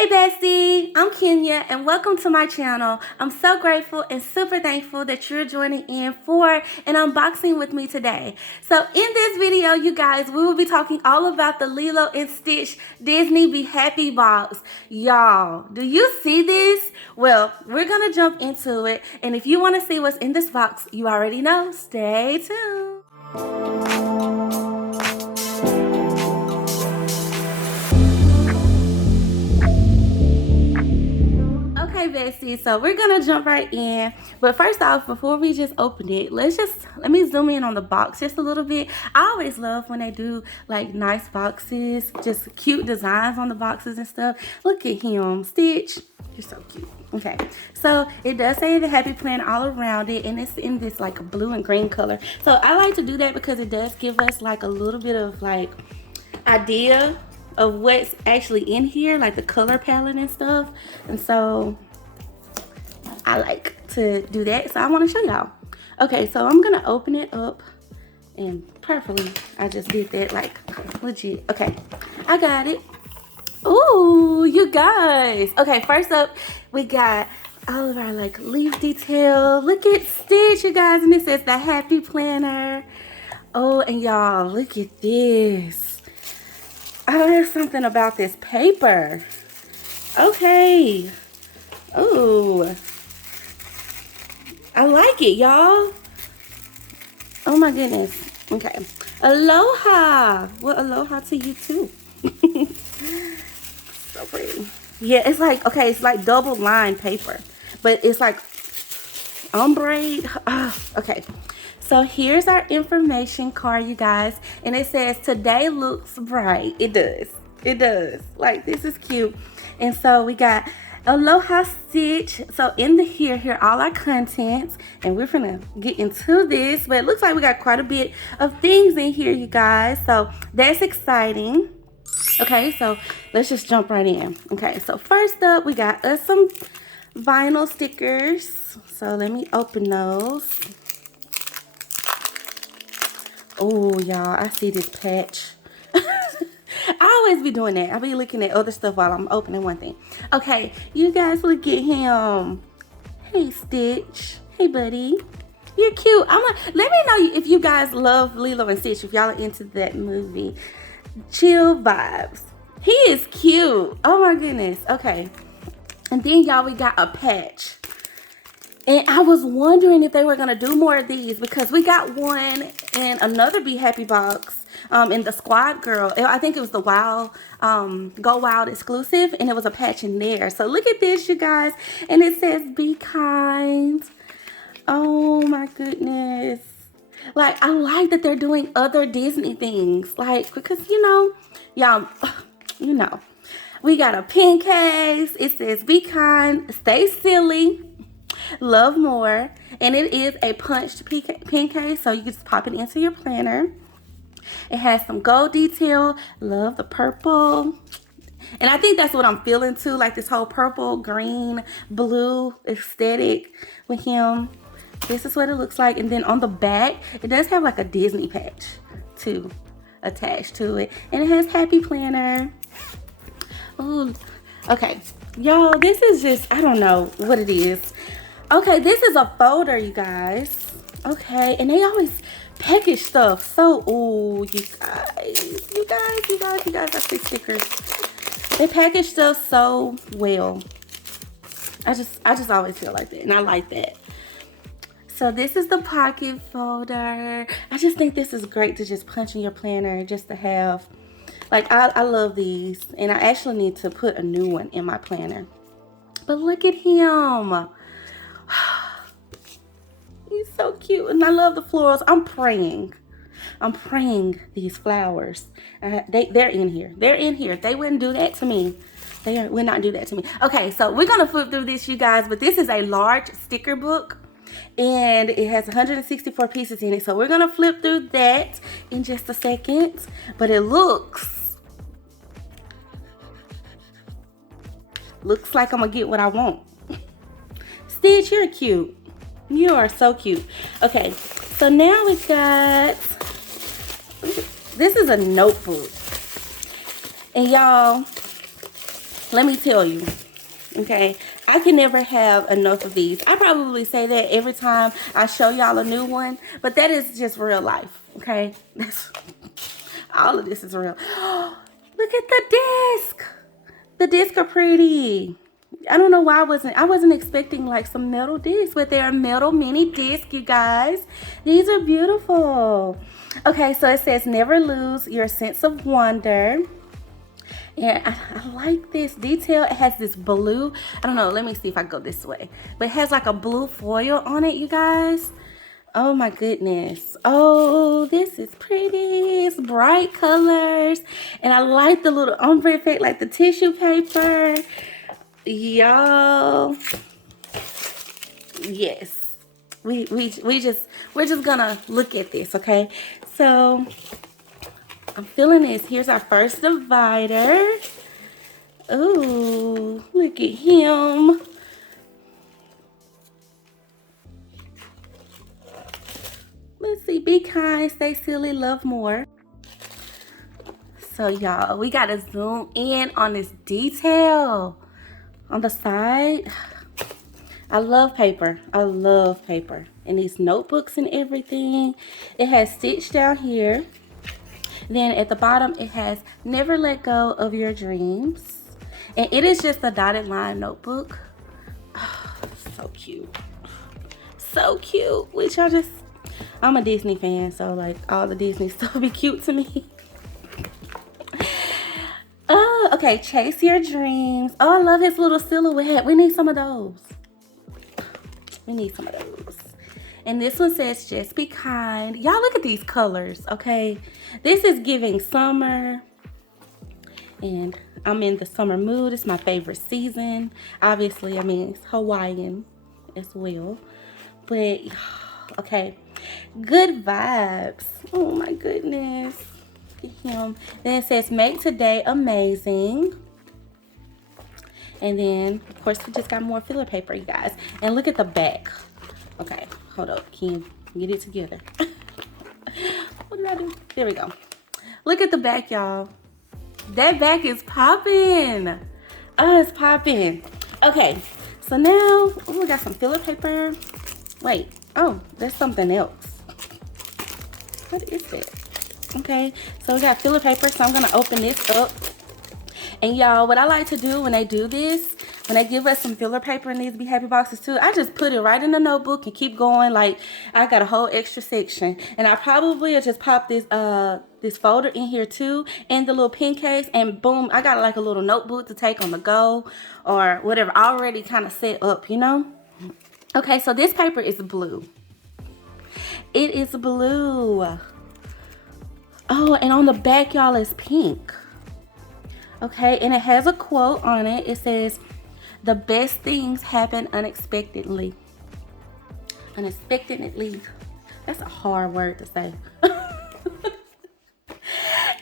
Hey bestie, I'm Kenya and welcome to my channel. I'm so grateful and super thankful that you're joining in for an unboxing with me today. So in this video, you guys, we will be talking all about the Lilo and Stitch Disney Be Happy box. Y'all, do you see this? Well, we're gonna jump into it, and if you want to see what's in this box, you already know. Stay tuned. Okay, bestie, so we're gonna jump right in, but first off, before we just open it, let me zoom in on the box just a little bit. I always love when they do like nice boxes, just cute designs on the boxes and stuff. Look at him, Stitch, you're so cute. Okay, so it does say the Happy Plan all around it, and it's in this like blue and green color. So I like to do that because it does give us like a little bit of like idea of what's actually in here, like the color palette and stuff. And so I like to do that, so I want to show y'all. Okay, so I'm gonna open it up, and perfectly I just did that like legit. Okay, I got it. Ooh, you guys. Okay, first up we got all of our like leaf detail. Look at Stitch, you guys, and it says the Happy Planner. Oh, and y'all, look at this. Oh, there's something about this paper. Okay. Ooh. I like it, y'all. Oh my goodness. Okay. Aloha. Well, aloha to you too. So pretty. Yeah, it's like, okay, it's like double lined paper, but it's like ombre. Okay. So here's our information card, you guys, and it says today looks bright. It does. It does. Like, this is cute. And so we got Aloha Stitch. So in the here are all our contents, and we're gonna get into this, but it looks like we got quite a bit of things in here, you guys, so that's exciting. Okay, so let's just jump right in. Okay, so first up we got us some vinyl stickers, so let me open those. Oh, y'all, I see this patch. I always be doing that. I'll be looking at other stuff while I'm opening one thing. Okay, you guys, look at him. Hey, Stitch. Hey, buddy. You're cute. Let me know if you guys love Lilo and Stitch, if y'all are into that movie. Chill vibes. He is cute. Oh, my goodness. Okay. And then, y'all, we got a patch. And I was wondering if they were going to do more of these, because we got one in another Be Happy box in the Squad Girl. I think it was the Wild, Go Wild exclusive, and it was a patch in there. So look at this, you guys. And it says, be kind. Oh, my goodness. Like, I like that they're doing other Disney things. Like, because, you know, y'all, you know. We got a pen case. It says, be kind, stay silly, love more, and it is a punched pen case, so you can just pop it into your planner. It has some gold detail. Love the purple, and I think that's what I'm feeling too, like this whole purple, green, blue aesthetic with him. This is what it looks like, and then on the back it does have like a Disney patch too attached to it, and it has Happy Planner. Ooh, okay, y'all, this is just, I don't know what it is. Okay, this is a folder, you guys. Okay, and they always package stuff so, ooh, you guys, I see stickers. They package stuff so well. I just always feel like that, and I like that. So this is the pocket folder. I just think this is great to just punch in your planner, just to have. Like, I love these, and I actually need to put a new one in my planner. But look at him. He's so cute, and I love the florals. I'm praying these flowers. They're in here. They're in here. They wouldn't do that to me. They would not do that to me. Okay, so we're gonna flip through this, you guys. But this is a large sticker book, and it has 164 pieces in it. So we're gonna flip through that in just a second. But it looks like I'm gonna get what I want. Stitch, you're cute. You are so cute. Okay, so now we got, this is a notebook. And y'all, let me tell you, okay, I can never have enough of these. I probably say that every time I show y'all a new one, but that is just real life, okay? That's, all of this is real. Look at the disc. The discs are pretty. I don't know why I wasn't expecting like some metal discs, but they're metal mini disc, you guys. These are beautiful. Okay, so it says never lose your sense of wonder. And I like this detail. It has this blue, I don't know, let me see if I go this way. But it has like a blue foil on it, you guys. Oh my goodness. Oh, this is pretty. It's bright colors. And I like the little ombre effect, like the tissue paper. Y'all. Yes. We're just gonna look at this, okay? So I'm feeling this. Here's our first divider. Ooh, look at him. Let's see, be kind, stay silly, love more. So y'all, we gotta zoom in on this detail on the side. I love paper. I love paper. And these notebooks and everything. It has stitch down here. Then at the bottom, it has never let go of your dreams. And it is just a dotted line notebook. Oh, so cute. So cute. Which y'all just, I'm a Disney fan, so like all the Disney stuff be cute to me. Oh, okay. Chase your dreams. Oh, I love his little silhouette. We need some of those. We need some of those. And this one says, just be kind. Y'all look at these colors, okay? This is giving summer. And I'm in the summer mood. It's my favorite season. Obviously, I mean, it's Hawaiian as well. But, okay. Good vibes. Oh, my goodness. Look at him. Then it says, make today amazing. And then, of course, we just got more filler paper, you guys. And look at the back. Okay, hold up. Can you get it together? What did I do? There we go. Look at the back, y'all. That back is popping. Oh, it's popping. Okay, so now, oh, we got some filler paper. Wait, oh, there's something else. What is that? Okay, so we got filler paper, so I'm gonna open this up. And y'all, what I like to do when they do this, when they give us some filler paper in these Be Happy boxes too, I just put it right in the notebook and keep going. Like, I got a whole extra section. And I probably will just pop this this folder in here too, in the little pen case, and boom, I got like a little notebook to take on the go or whatever, already kind of set up, you know? Okay, so this paper is blue. It is blue. Oh, and on the back, y'all, is pink. Okay, and it has a quote on it. It says, the best things happen unexpectedly. Unexpectedly. That's a hard word to say.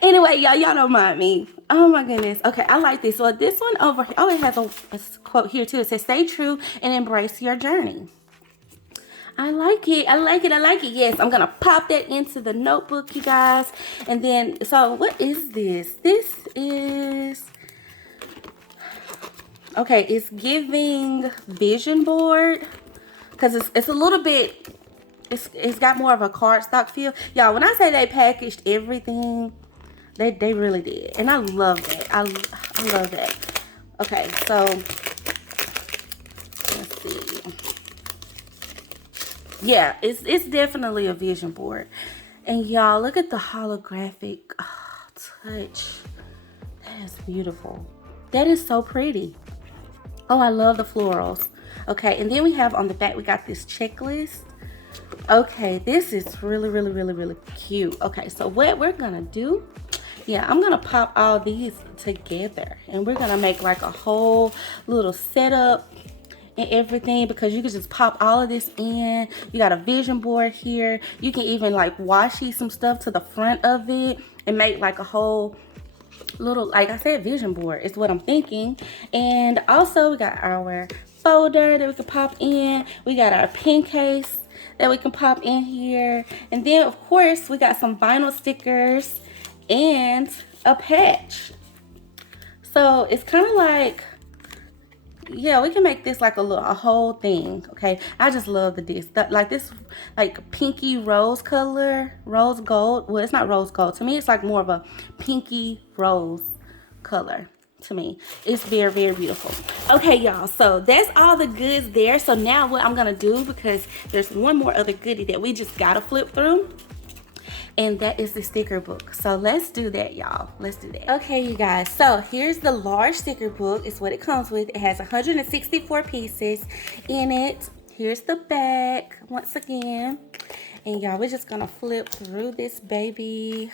Anyway, y'all don't mind me. Oh my goodness. Okay, I like this. So this one over here, oh, it has a quote here too. It says, stay true and embrace your journey. I like it. I like it. I like it. Yes, I'm going to pop that into the notebook, you guys. And then, so what is this? This is, okay, it's giving vision board. Because it's a little bit, it's got more of a cardstock feel. Y'all, when I say they packaged everything, they really did. And I love that. I love that. Okay, so, let's see. Yeah, it's definitely a vision board. And y'all, look at the holographic touch. That is beautiful. That is so pretty. Oh, I love the florals. Okay, and then we have on the back, we got this checklist. Okay, this is really, really, really, really cute. Okay, so what we're gonna do, yeah, I'm gonna pop all these together. And we're gonna make like a whole little setup and everything, because you can just pop all of this in. You got a vision board here. You can even like washi some stuff to the front of it and make like a whole little, like I said, vision board is what I'm thinking. And also we got our folder that we can pop in. We got our pen case that we can pop in here. And then of course we got some vinyl stickers and a patch. So it's kind of like, yeah, we can make this like a whole thing. Okay, I just love the disc. Like this, like pinky rose color, rose gold. Well, it's not rose gold. To me, it's like more of a pinky rose color. To me, it's very, very beautiful. Okay, y'all, so that's all the goods there. So now what I'm gonna do, because there's one more other goodie that we just gotta flip through, and that is the sticker book. So let's do that, y'all. Let's do that. Okay, you guys, so here's the large sticker book. It's what it comes with. It has 164 pieces in it. Here's the back once again, and y'all, we're just gonna flip through this baby.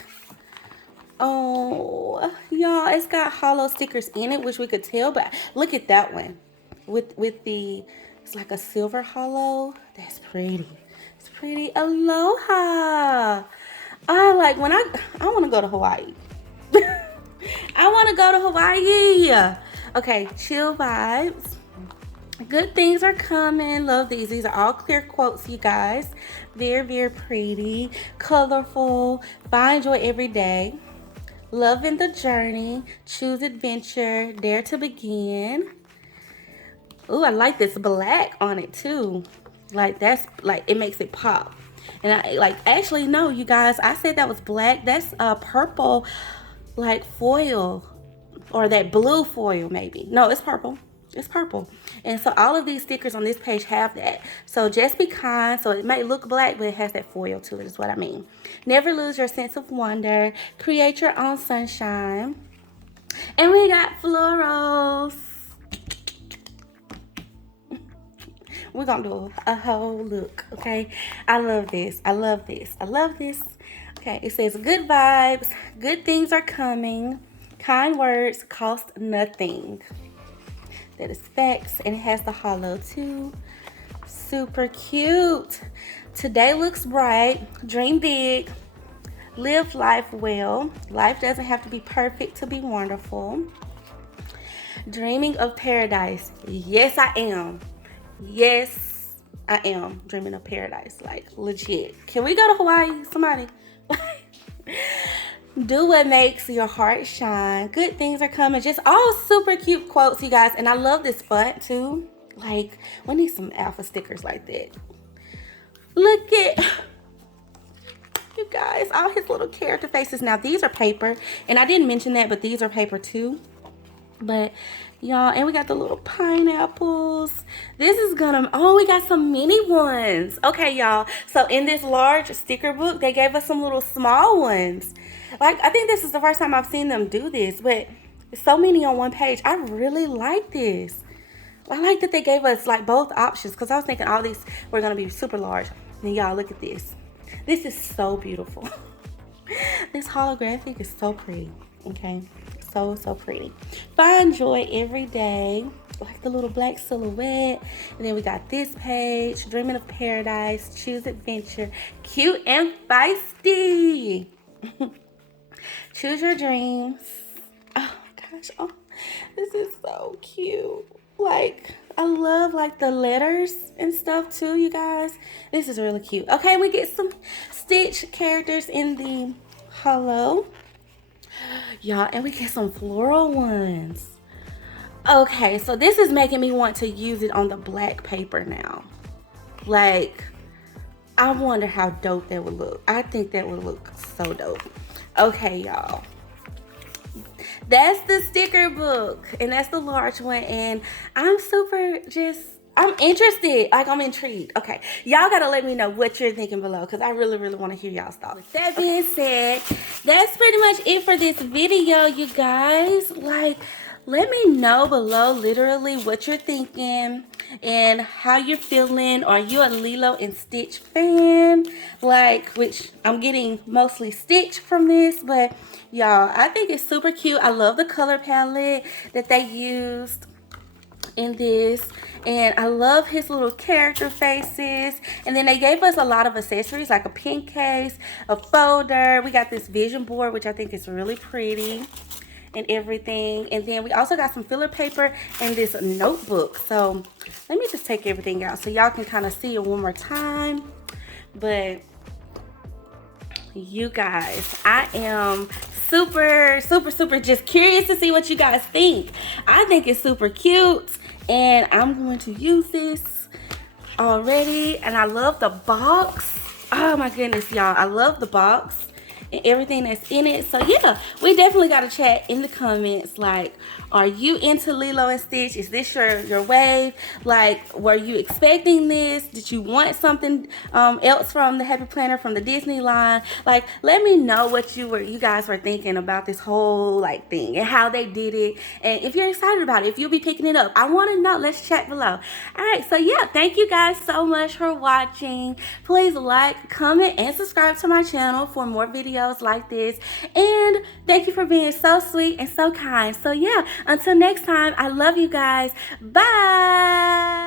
Oh, y'all, it's got hollow stickers in it, which we could tell, but look at that one with the, it's like a silver hollow. That's pretty. It's pretty. Aloha. Like when I want to go to Hawaii. I want to go to Hawaii. Okay, chill vibes. Good things are coming. Love these. These are all clear quotes, you guys. Very, very pretty, colorful. Find joy every day. Love in the journey. Choose adventure. Dare to begin. Ooh, I like this black on it too. Like that's like it makes it pop. And I like actually no, you guys. I said that was black. That's purple, like foil, or that blue foil maybe. No, it's purple. It's purple. And so all of these stickers on this page have that. So just be kind. So it may look black, but it has that foil to it is what I mean. Never lose your sense of wonder. Create your own sunshine. And we got florals. We're going to do a whole look, okay? I love this. I love this. I love this. Okay, it says good vibes. Good things are coming. Kind words cost nothing. That is facts, and it has the hollow too. Super cute. Today looks bright. Dream big. Live life well. Life doesn't have to be perfect to be wonderful. Dreaming of paradise. Yes, I am. Yes, I am dreaming of paradise. Like legit. Can we go to Hawaii? Somebody. Do what makes your heart shine. Good things are coming. Just all super cute quotes, you guys. And I love this font too. Like, we need some alpha stickers like that. Look at, you guys, all his little character faces. Now, these are paper. And I didn't mention that, but these are paper too. But, y'all, and we got the little pineapples. This is gonna, oh, we got some mini ones. Okay, y'all. So, in this large sticker book, they gave us some little small ones. Like, I think this is the first time I've seen them do this, but so many on one page. I really like this. I like that they gave us, like, both options, because I was thinking all these were going to be super large. And y'all, look at this. This is so beautiful. This holographic is so pretty, okay? So, so pretty. Find joy every day. Like the little black silhouette. And then we got this page. Dreaming of paradise. Choose adventure. Cute and feisty. Choose your dreams. Oh gosh, oh, this is so cute. Like, I love like the letters and stuff too, you guys. This is really cute. Okay, we get some Stitch characters in the hollow. Y'all, and we get some floral ones. Okay, so this is making me want to use it on the black paper now. Like, I wonder how dope that would look. I think that would look so dope. Okay, y'all. That's the sticker book. And that's the large one. And I'm super I'm interested. Like, I'm intrigued. Okay. Y'all got to let me know what you're thinking below, because I really, really want to hear y'all's thoughts. With that being said, that's pretty much it for this video, you guys. Like, let me know below literally what you're thinking and how you're feeling. Are you a Lilo and Stitch fan? Like, which I'm getting mostly Stitch from this, but y'all, I think it's super cute. I love the color palette that they used in this, and I love his little character faces. And then they gave us a lot of accessories, like a pen case, a folder. We got this vision board, which I think is really pretty and everything. And then we also got some filler paper and this notebook. So let me just take everything out so y'all can kind of see it one more time. But you guys, I am super just curious to see what you guys think. I think it's super cute, and I'm going to use this already. And I love the box. Oh my goodness, y'all, I love the box and everything that's in it. So yeah, we definitely got to chat in the comments. Like, are you into Lilo and Stitch? Is this your wave? Like, were you expecting this? Did you want something else from the Happy Planner, from the Disney line? Like, let me know what you guys were thinking about this whole like thing and how they did it, and if you're excited about it, if you'll be picking it up. I want to know. Let's chat below. All right, so yeah, thank you guys so much for watching. Please like, comment, and subscribe to my channel for more videos like this. And thank you for being so sweet and so kind. So yeah, until next time, I love you guys. Bye.